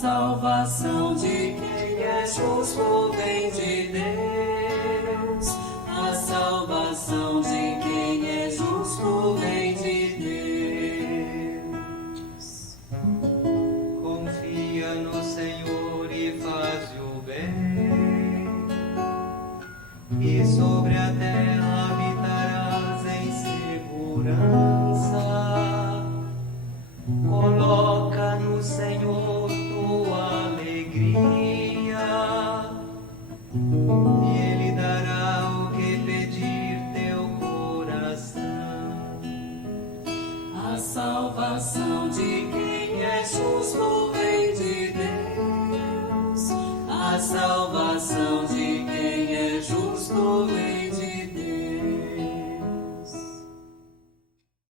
salvação de quem é justo vem de Deus. A salvação de quem é justo vem de Deus. Confia no Senhor e faz o bem, e sobre a terra habitarás em segurança. Coloca no Senhor tua alegria, e Ele dará o que pedir teu coração. A salvação de quem é justo vem de Deus. A salvação de quem é justo vem